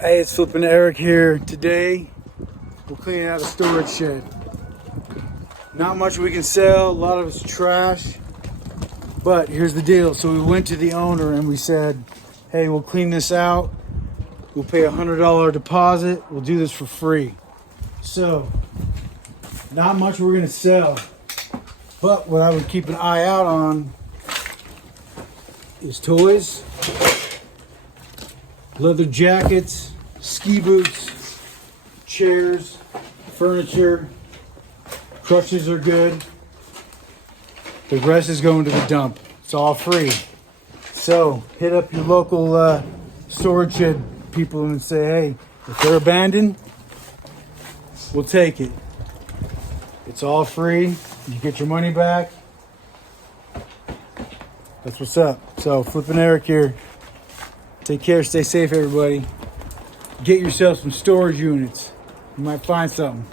Hey, it's Flippin' Eric here. Today, we're cleaning out a storage shed. Not much we can sell, a lot of it's trash. But here's the deal. So we went to the owner and we said, hey, we'll clean this out. We'll pay a $100 deposit. We'll do this for free. So, not much we're gonna sell. But what I would keep an eye out on is toys, leather jackets, ski boots, chairs, furniture. Crutches are good. The rest is going to the dump. It's all free. So hit up your local storage shed people and say, hey, if they're abandoned, we'll take it. It's all free. You get your money back. That's what's up. So Flippin' Eric here. Take care, stay safe, everybody. Get yourself some storage units. You might find something.